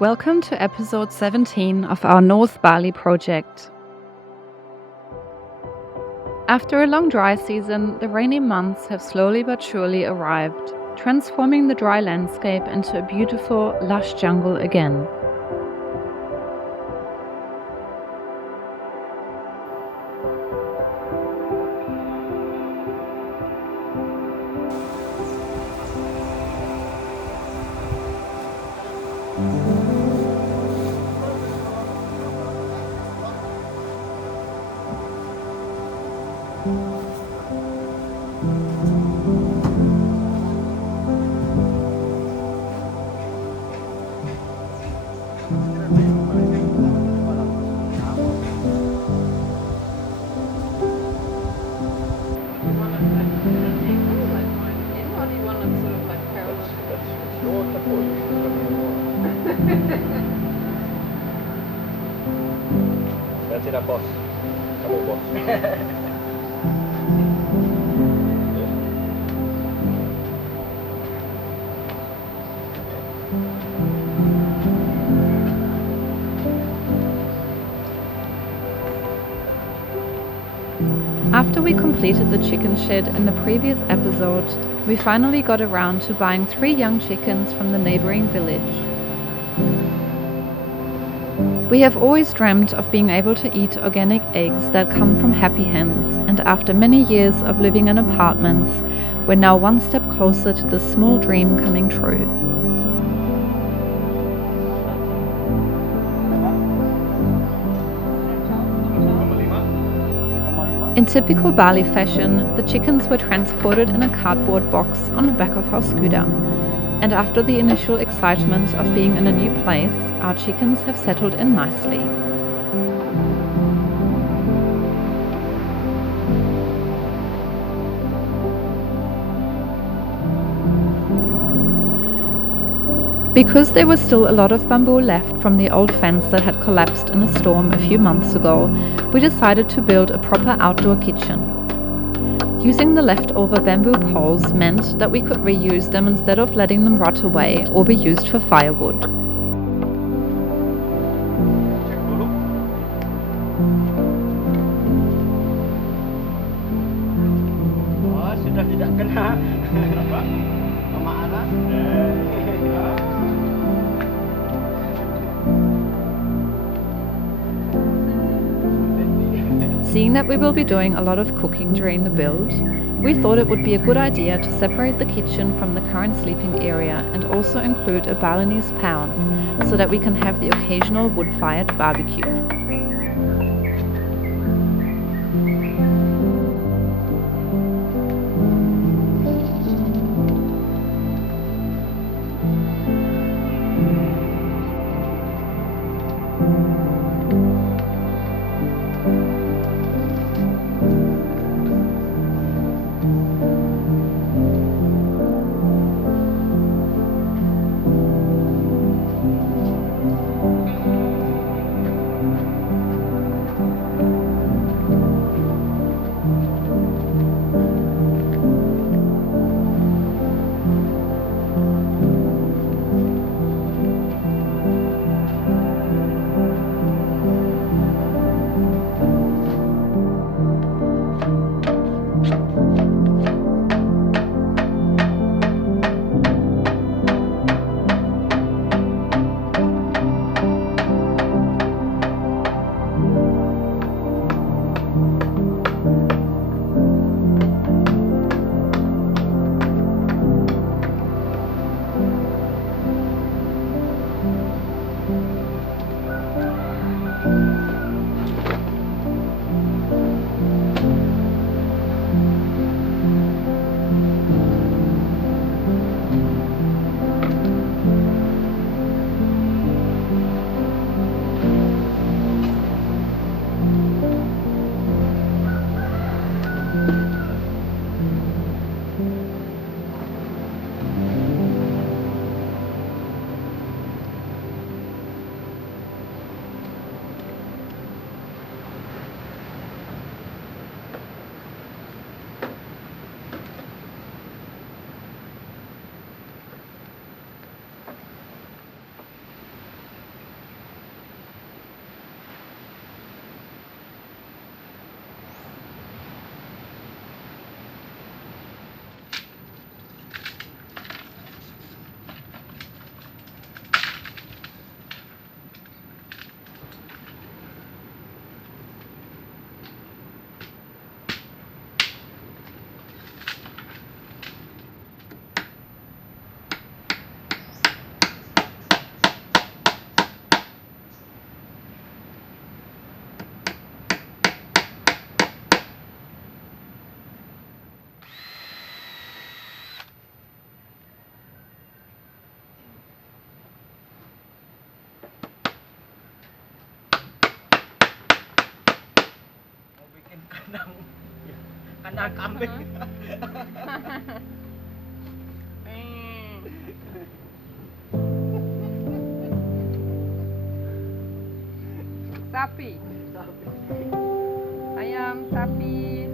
Welcome to episode 17 of our North Bali project. After a long dry season, the rainy months have slowly but surely arrived, transforming the dry landscape into a beautiful, lush jungle again. That's it, boss. Come on, boss. After we completed the chicken shed in the previous episode, we finally got around to buying 3 young chickens from the neighboring village. We have always dreamt of being able to eat organic eggs that come from happy hens, and after many years of living in apartments, we're now one step closer to this small dream coming true. In typical Bali fashion, the chickens were transported in a cardboard box on the back of our scooter. And after the initial excitement of being in a new place, our chickens have settled in nicely. Because there was still a lot of bamboo left from the old fence that had collapsed in a storm a few months ago, we decided to build a proper outdoor kitchen. Using the leftover bamboo poles meant that we could reuse them instead of letting them rot away or be used for firewood. Oh, sudah tidak kena. Apa? Mama Ana. Seeing that we will be doing a lot of cooking during the build, we thought it would be a good idea to separate the kitchen from the current sleeping area and also include a Balinese pound so that we can have the occasional wood-fired barbecue. Sapi. Ayam, sapi.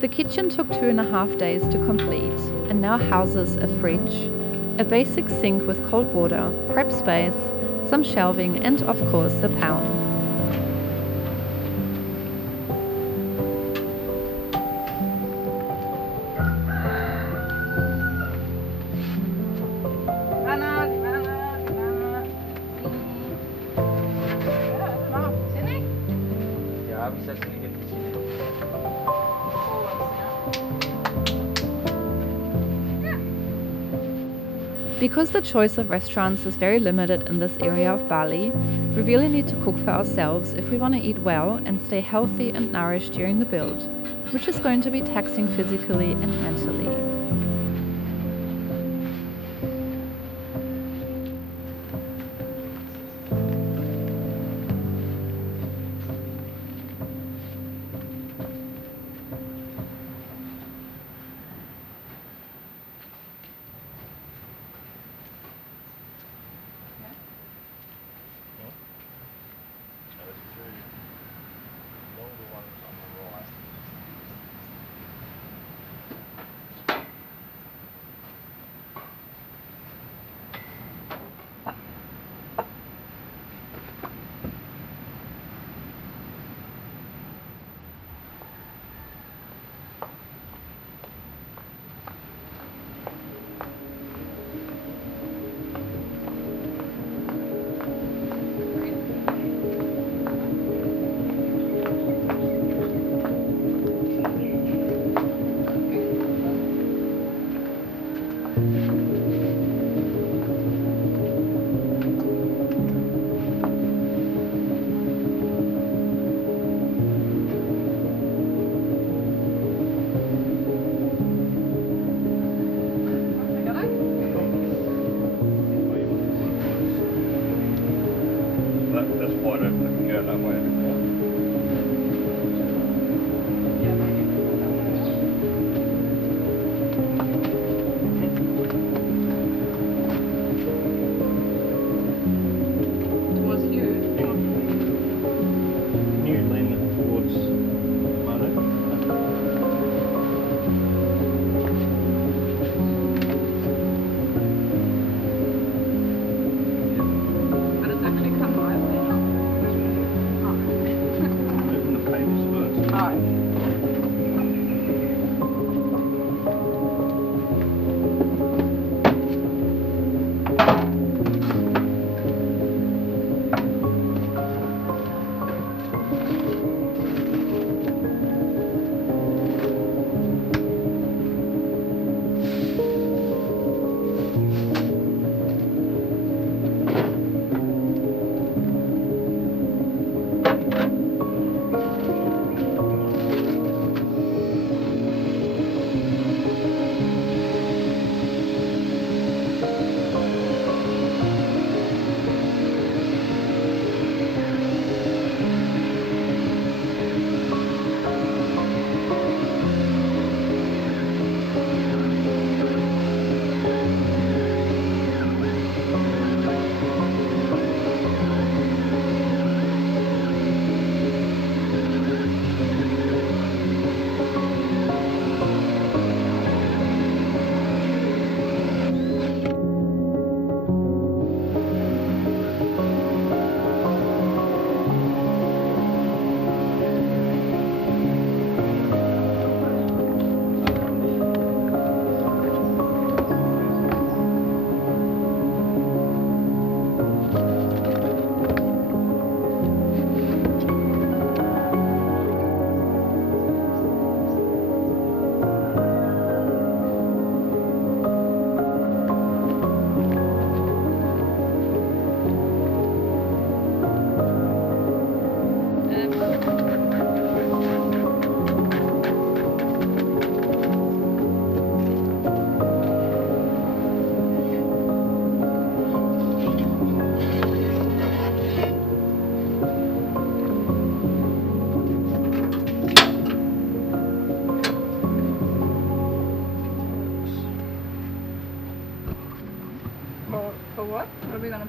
The kitchen took 2.5 days to complete and now houses a fridge, a basic sink with cold water, prep space, some shelving and of course the pound. Ya, bisa sedikit di sini. Because the choice of restaurants is very limited in this area of Bali, we really need to cook for ourselves if we want to eat well and stay healthy and nourished during the build, which is going to be taxing physically and mentally. That's wide open, I can go that way if you want.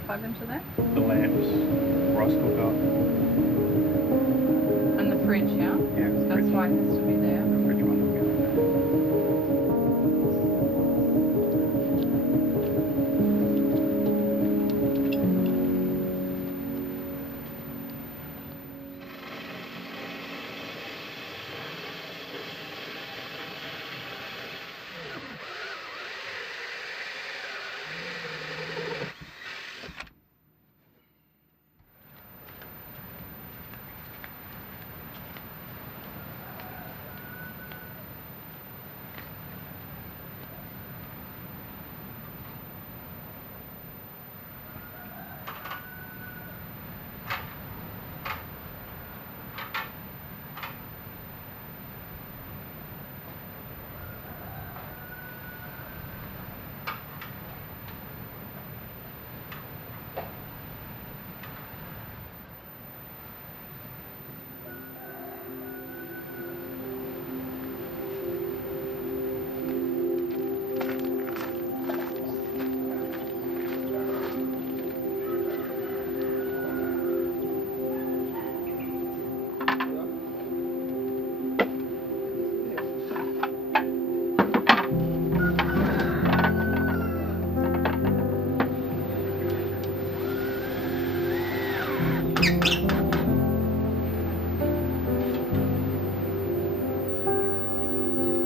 plug into there? The lamps, rice cooker. And the fridge, yeah? Yeah, That's fridge. why it has to be there. The fridge one will be on there.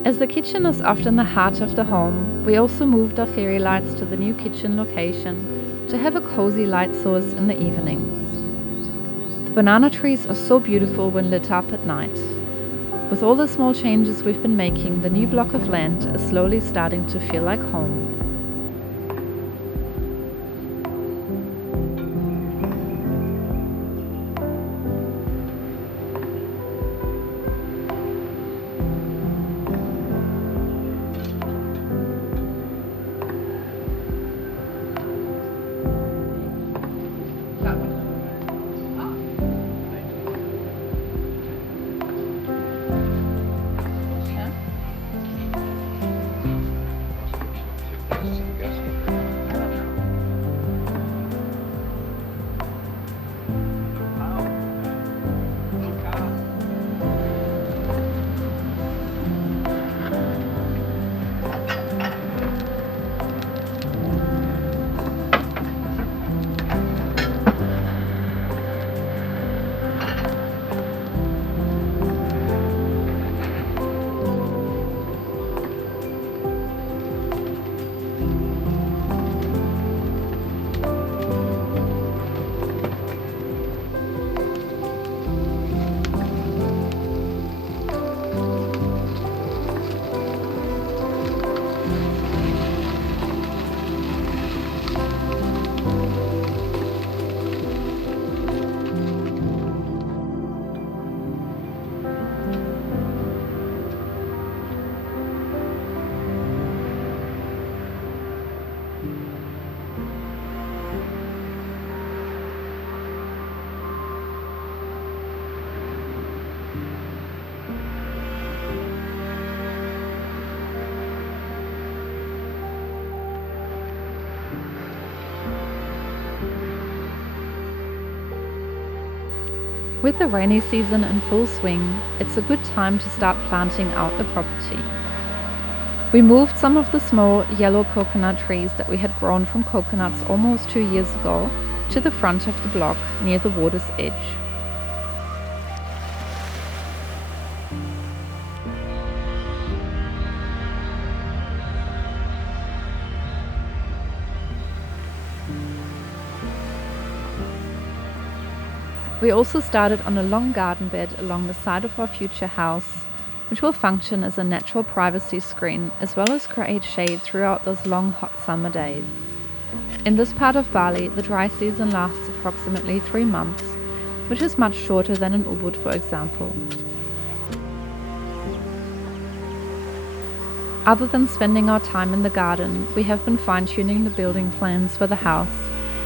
As the kitchen is often the heart of the home, we also moved our fairy lights to the new kitchen location to have a cozy light source in the evenings. The banana trees are so beautiful when lit up at night. With all the small changes we've been making, the new block of land is slowly starting to feel like home. With the rainy season in full swing, it's a good time to start planting out the property. We moved some of the small yellow coconut trees that we had grown from coconuts almost 2 years ago to the front of the block near the water's edge. We also started on a long garden bed along the side of our future house, which will function as a natural privacy screen as well as create shade throughout those long hot summer days. In this part of Bali, the dry season lasts approximately 3 months, which is much shorter than in Ubud, for example. Other than spending our time in the garden, we have been fine-tuning the building plans for the house,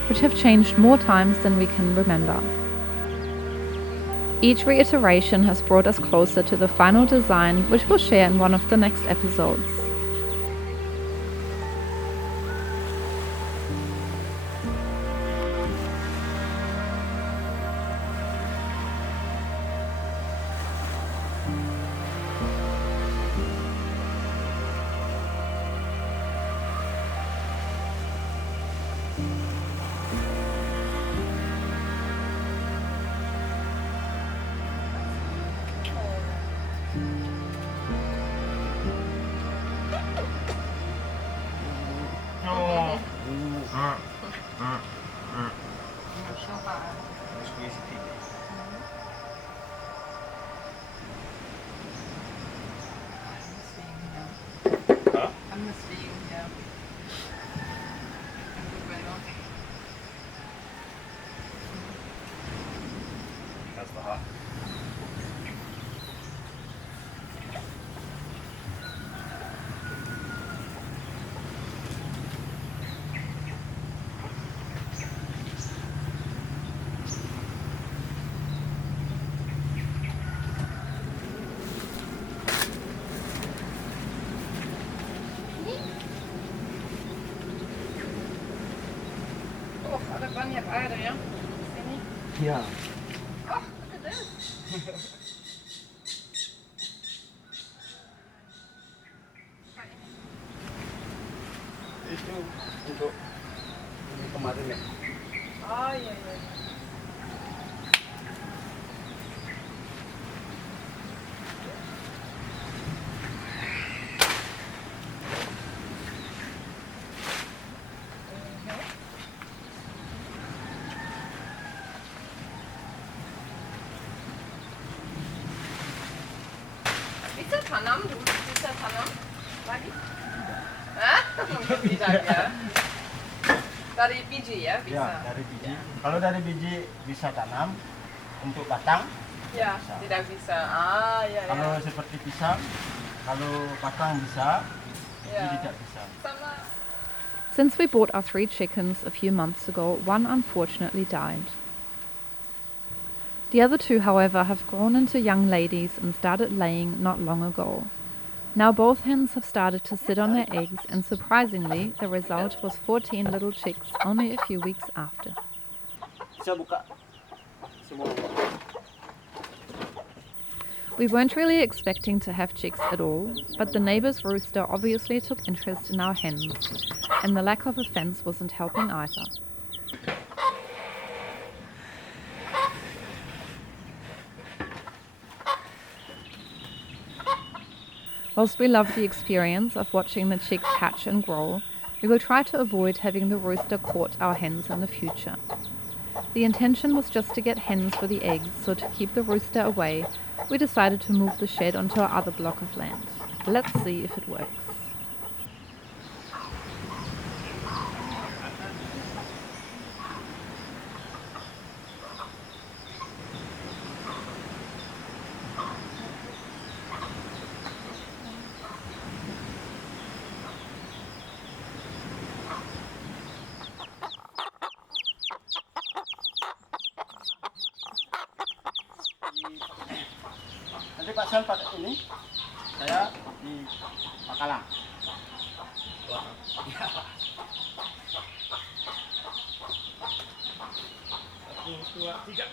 which have changed more times than we can remember. Each reiteration has brought us closer to the final design, which we'll share in one of the next episodes. deswegen, ja. Das war. Oh, ada banyak air ya di sini. Ya. Oh, look at this. Itu untuk ini kemarin ya. Oh iya iya. Bisa tanam dulu, bisa tanam lagi? Hah? Tidak ya. Dari biji ya bisa. Ya, dari biji. Kalau dari biji bisa tanam untuk batang. Ya, Bisa. tidak bisa. Ah, ya ya. Kalau seperti pisang, kalau batang bisa, biji Ya. tidak bisa. Sama. Since we bought our 3 chickens a few months ago, one unfortunately died. The other 2, however, have grown into young ladies and started laying not long ago. Now both hens have started to sit on their eggs, and surprisingly, the result was 14 little chicks only a few weeks after. Bisa buka semua. We weren't really expecting to have chicks at all, but the neighbor's rooster obviously took interest in our hens, and the lack of a fence wasn't helping either. Whilst we love the experience of watching the chicks hatch and grow, we will try to avoid having the rooster court our hens in the future. The intention was just to get hens for the eggs, so to keep the rooster away, we decided to move the shed onto our other block of land. Let's see if it works. Nanti Pak Sam pakai ini, saya di Makalang. Satu, dua, tiga.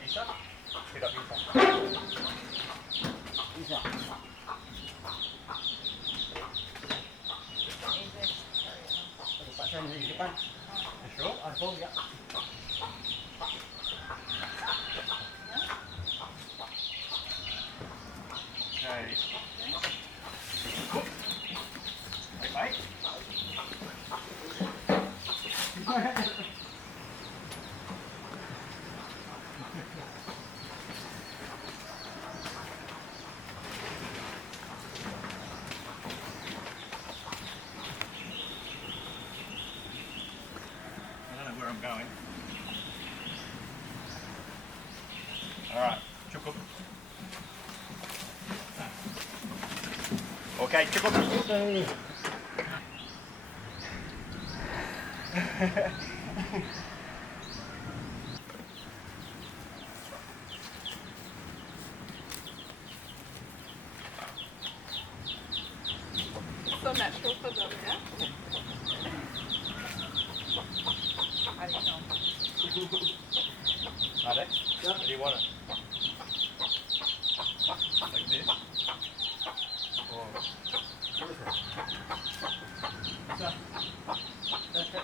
Bisa? Tidak bisa. Bisa. Pak Sam di depan. Masuk, arbol ya. Baik-baik. I don't know where I'm going. All right, cukup. Okay, cukup. Okay. So natural for them, yeah? I don't know. Got it? Yeah. Where do you want it? Like this? Or... Bisa.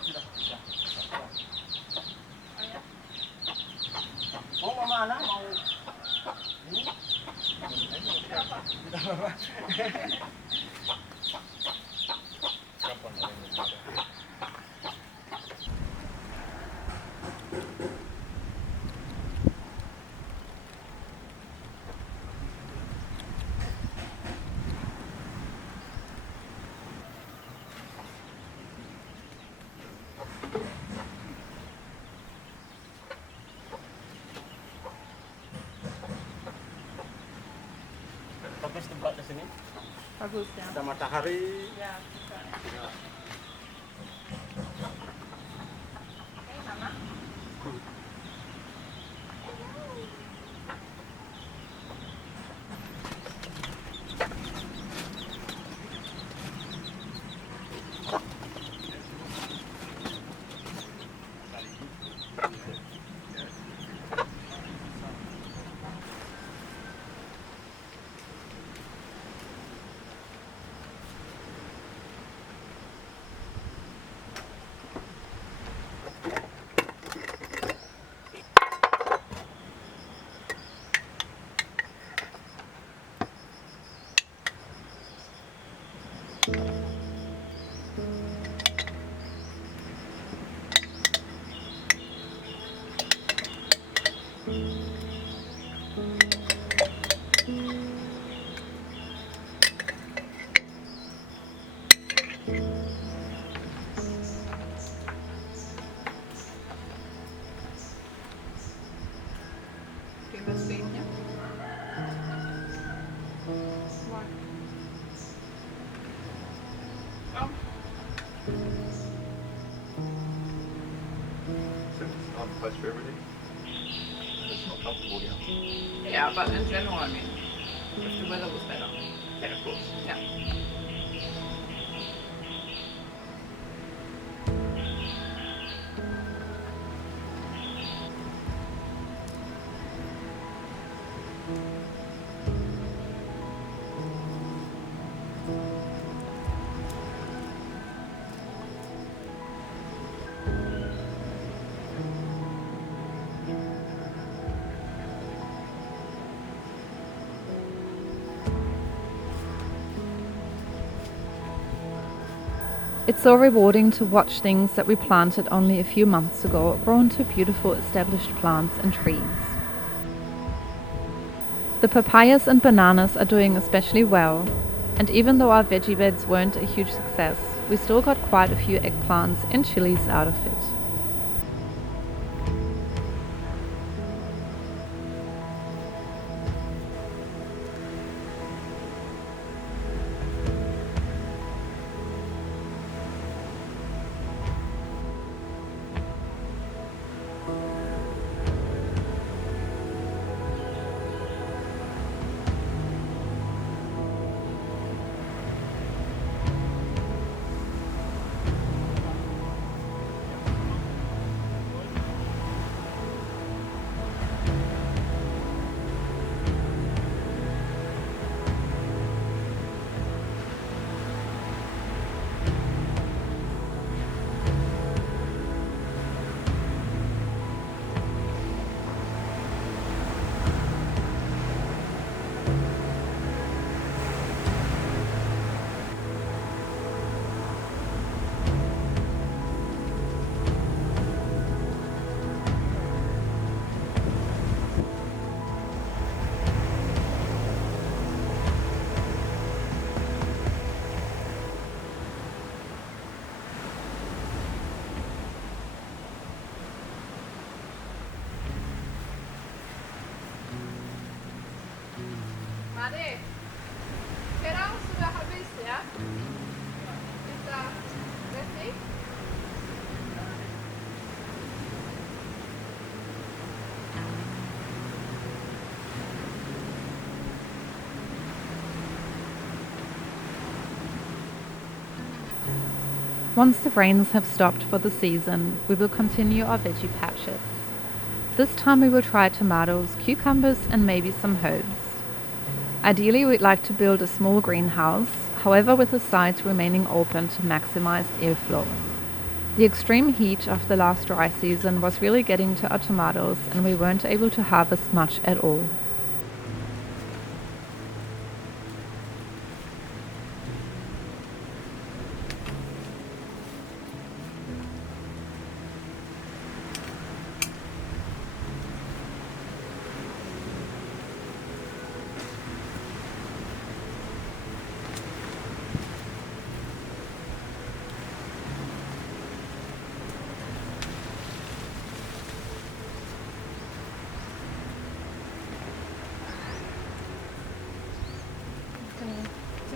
Sudah. Oh ya? Mau mana? Mau ini? Berapa? Tidak apa-apa. Bagus tempat di sini. Bagus ya. Ada matahari. Ya, suka. Ya. Hey, Mama. Gehen wir ins Bett, ja? Why? Oh. Since it's not much for everything, it's not comfortable here. Yeah, but in general, I mean, if the weather was better. Yeah, of course. Yeah. It's so rewarding to watch things that we planted only a few months ago grow into beautiful established plants and trees. The papayas and bananas are doing especially well, and even though our veggie beds weren't a huge success, we still got quite a few eggplants and chilies out of it. Madi, get out to the habis, yeah? Is that ready? Once the rains have stopped for the season, we will continue our veggie patches. This time we will try tomatoes, cucumbers and maybe some herbs. Ideally we'd like to build a small greenhouse, however with the sides remaining open to maximize airflow. The extreme heat of the last dry season was really getting to our tomatoes and we weren't able to harvest much at all.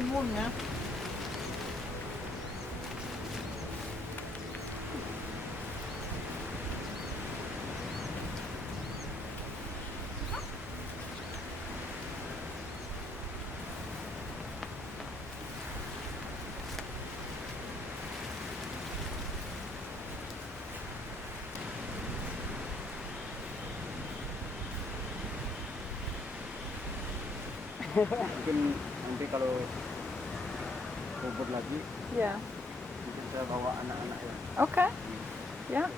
ganska många. Mungkin nanti kalau bobot lagi Yeah. mungkin saya bawa anak-anak ya. Okay. Yeah.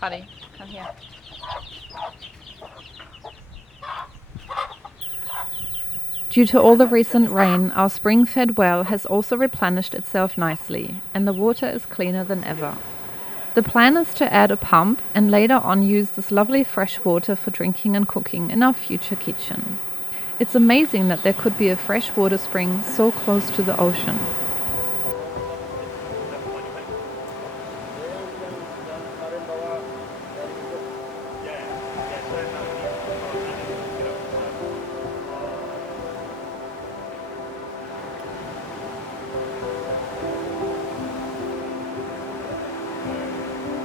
Buddy, come here. Due to all the recent rain, our spring-fed well has also replenished itself nicely, and the water is cleaner than ever. The plan is to add a pump and later on use this lovely fresh water for drinking and cooking in our future kitchen. It's amazing that there could be a freshwater spring so close to the ocean.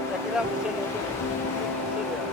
Saya kira mesin untuk mesin ya.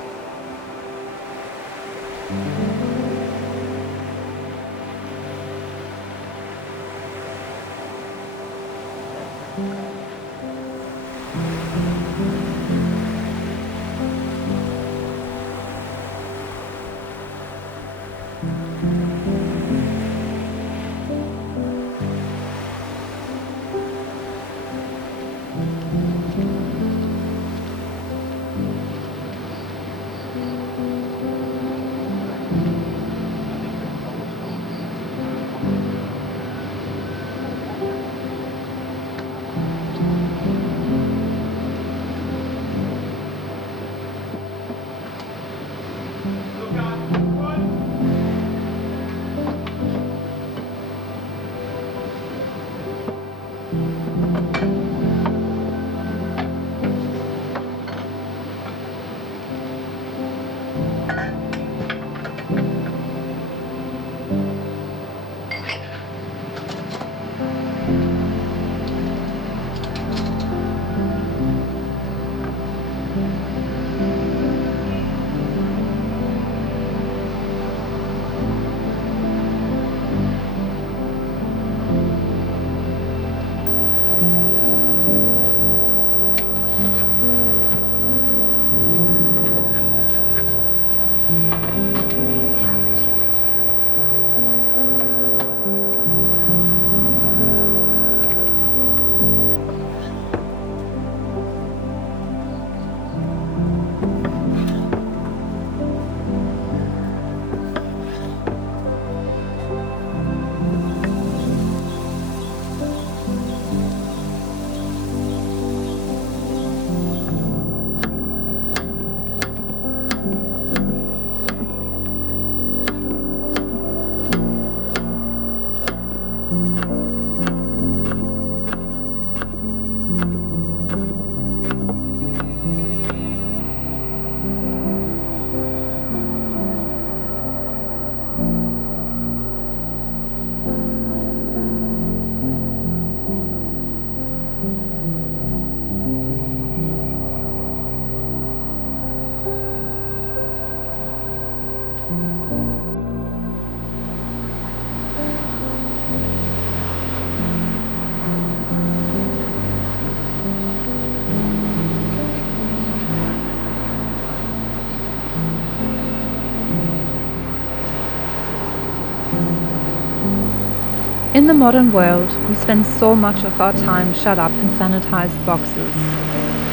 In the modern world, we spend so much of our time shut up in sanitized boxes,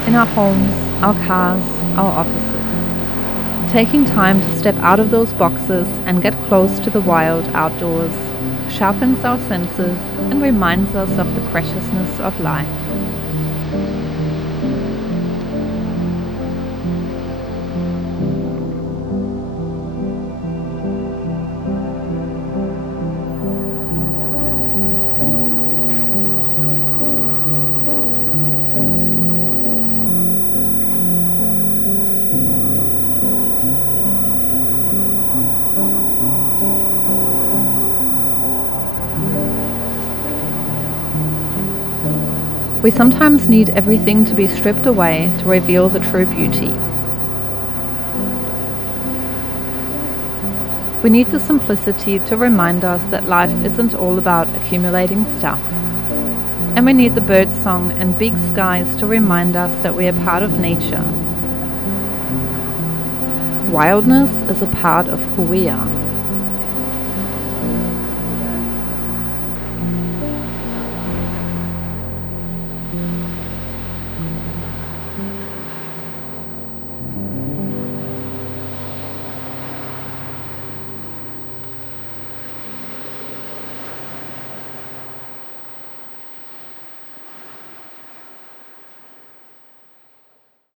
in our homes, our cars, our offices. Taking time to step out of those boxes and get close to the wild outdoors sharpens our senses and reminds us of the preciousness of life. We sometimes need everything to be stripped away to reveal the true beauty. We need the simplicity to remind us that life isn't all about accumulating stuff. And we need the birdsong and big skies to remind us that we are part of nature. Wildness is a part of who we are.